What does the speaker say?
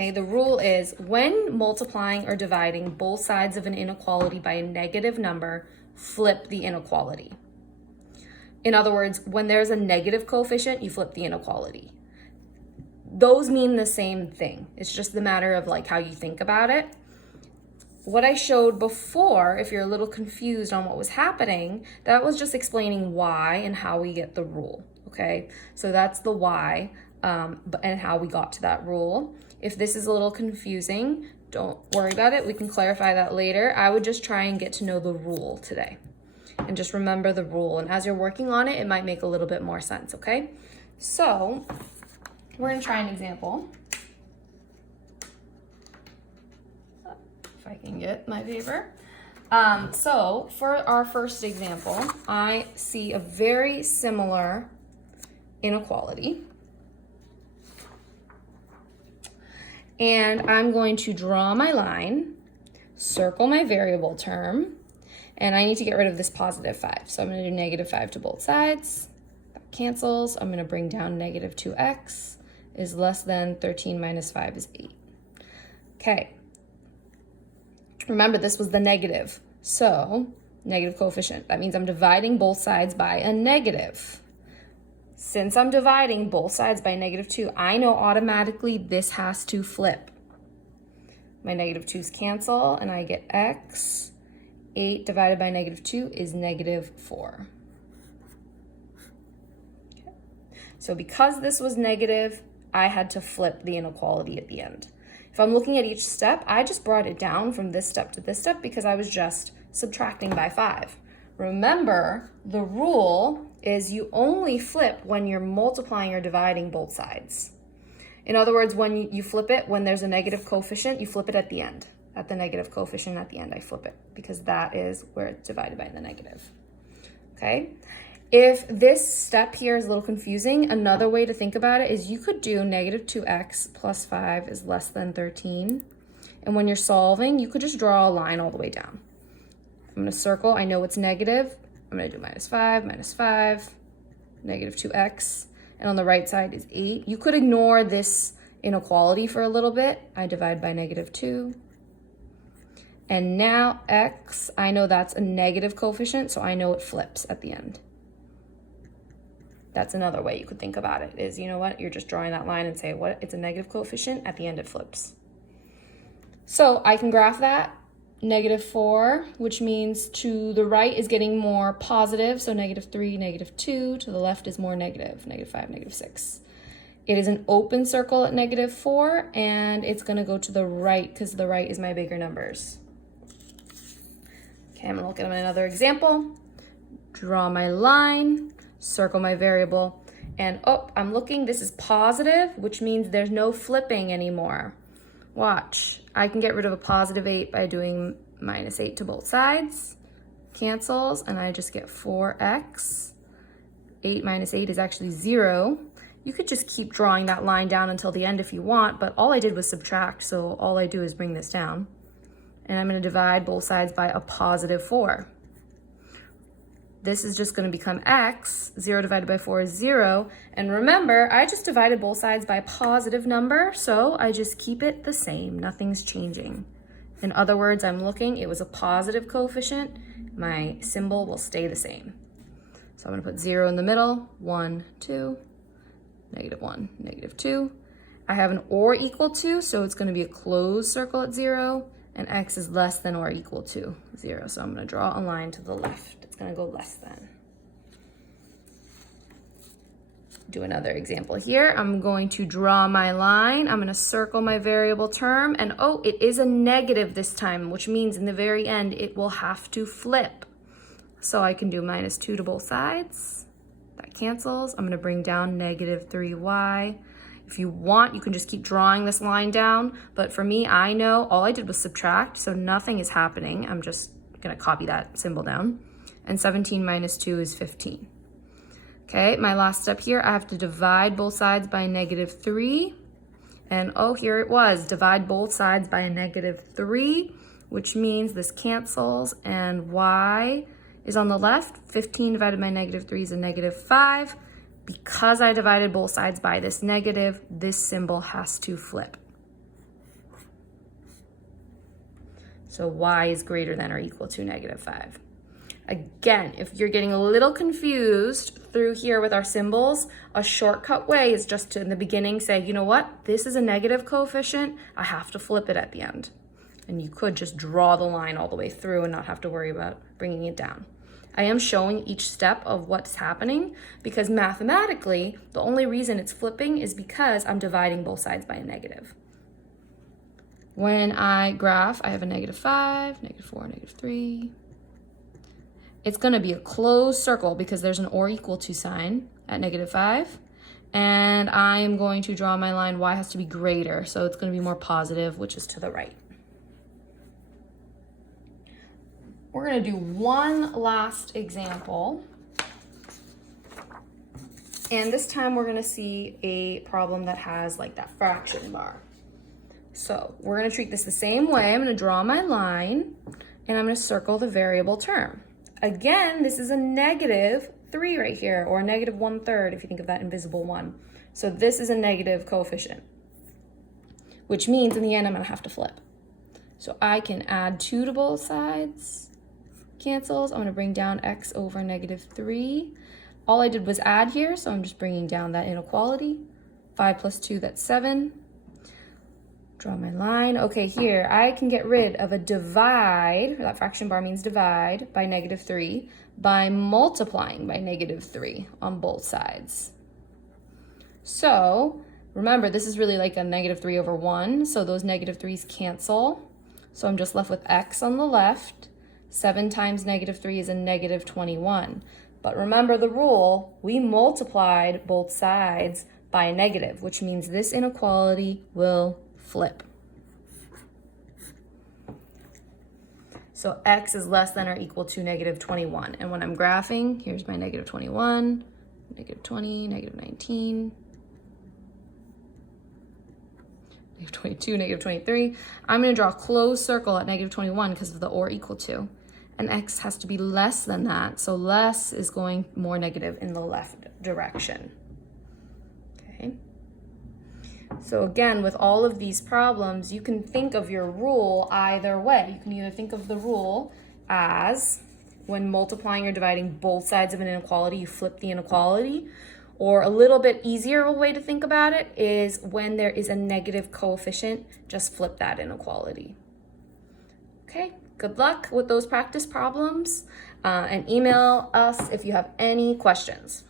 Okay, the rule is when multiplying or dividing both sides of an inequality by a negative number, flip the inequality. In other words, when there's a negative coefficient, you flip the inequality. Those mean the same thing. It's just the matter of like how you think about it. What I showed before, if you're a little confused on what was happening, that was just explaining why and how we get the rule, okay? So that's the why and how we got to that rule. If this is a little confusing, don't worry about it. We can clarify that later. I would just try and get to know the rule today and just remember the rule. And as you're working on it, it might make a little bit more sense, okay? So we're gonna try an example. If I can get my paper. So for our first example, I see a very similar inequality. And I'm going to draw my line, circle my variable term, and I need to get rid of this positive 5. So I'm going to do negative 5 to both sides. That cancels. I'm going to bring down negative 2x is less than 13 minus 5 is 8. Okay. Remember, this was the negative. So negative coefficient. That means I'm dividing both sides by a negative. Since I'm dividing both sides by negative 2, I know automatically this has to flip. My negative 2's cancel, and I get x. 8 divided by negative 2 is negative 4. Okay. So because this was negative, I had to flip the inequality at the end. If I'm looking at each step, I just brought it down from this step to this step because I was just subtracting by 5. Remember, the rule is you only flip when you're multiplying or dividing both sides. In other words, when you flip it, when there's a negative coefficient, you flip it at the end. At the negative coefficient at the end, I flip it because that is where it's divided by the negative. Okay? If this step here is a little confusing, another way to think about it is you could do negative 2x plus 5 is less than 13. And when you're solving, you could just draw a line all the way down. I'm going to circle. I know it's negative. I'm going to do minus 5, negative 2x. And on the right side is 8. You could ignore this inequality for a little bit. I divide by negative 2. And now x, I know that's a negative coefficient, so I know it flips at the end. That's another way you could think about it is, you know what, you're just drawing that line and say, what, it's a negative coefficient, at the end it flips. So I can graph that, negative 4, which means to the right is getting more positive, so negative 3, negative 2, to the left is more negative, negative 5, negative 6. It is an open circle at negative 4, and it's gonna go to the right because the right is my bigger numbers. Okay, I'm gonna look at another example. Draw my line, circle my variable, and I'm looking, this is positive, which means there's no flipping anymore. Watch, I can get rid of a positive 8 by doing minus 8 to both sides. Cancels, and I just get 4x. 8 minus 8 is actually 0. You could just keep drawing that line down until the end if you want, but all I did was subtract, so all I do is bring this down. And I'm going to divide both sides by a positive 4. This is just going to become x. 0 divided by 4 is 0. And remember, I just divided both sides by a positive number, so I just keep it the same. Nothing's changing. In other words, I'm looking, it was a positive coefficient. My symbol will stay the same. So I'm going to put 0 in the middle. 1, 2, negative 1, negative 2. I have an or equal to, so it's going to be a closed circle at 0. And x is less than or equal to 0. So I'm going to draw a line to the left. It's going to go less than. Do another example here. I'm going to draw my line. I'm going to circle my variable term. And it is a negative this time, which means in the very end, it will have to flip. So I can do minus 2 to both sides. That cancels. I'm going to bring down negative 3y. If you want, you can just keep drawing this line down. But for me, I know all I did was subtract, so nothing is happening. I'm just going to copy that symbol down. And 17 minus 2 is 15. Okay, my last step here, I have to divide both sides by a negative 3. And here it was, divide both sides by a negative 3, which means this cancels, and y is on the left. 15 divided by negative 3 is a negative 5. Because I divided both sides by this negative, this symbol has to flip. So y is greater than or equal to -5. Again, if you're getting a little confused through here with our symbols, a shortcut way is just to, in the beginning, say, you know what? This is a negative coefficient. I have to flip it at the end. And you could just draw the line all the way through and not have to worry about bringing it down. I am showing each step of what's happening because mathematically, the only reason it's flipping is because I'm dividing both sides by a negative. When I graph, I have a -5, -4, -3. It's going to be a closed circle because there's an or equal to sign at -5. And I am going to draw my line, y has to be greater, so it's going to be more positive, which is to the right. We're going to do one last example. And this time we're going to see a problem that has like that fraction bar. So we're going to treat this the same way. I'm going to draw my line and I'm going to circle the variable term. Again, this is a -3 right here, or -1/3 if you think of that invisible one. So this is a negative coefficient, which means in the end I'm going to have to flip. So I can add 2 to both sides, cancels. I'm going to bring down x over -3. All I did was add here, so I'm just bringing down that inequality. 5 plus 2, that's 7. Draw my line. Okay, here I can get rid of a divide, that fraction bar means divide, by -3 by multiplying by -3 on both sides. So remember, this is really like a -3 over 1, so those -3's cancel. So I'm just left with x on the left. 7 times -3 is a -21. But remember the rule, we multiplied both sides by a negative, which means this inequality will flip. So x is less than or equal to -21. And when I'm graphing, here's my -21, -20, -19, -22, -23. I'm going to draw a closed circle at -21 because of the or equal to. And x has to be less than that. So less is going more negative in the left direction. Okay. So again, with all of these problems, you can think of your rule either way. You can either think of the rule as when multiplying or dividing both sides of an inequality, you flip the inequality. Or a little bit easier way to think about it is when there is a negative coefficient, just flip that inequality. Okay, good luck with those practice problems and email us if you have any questions.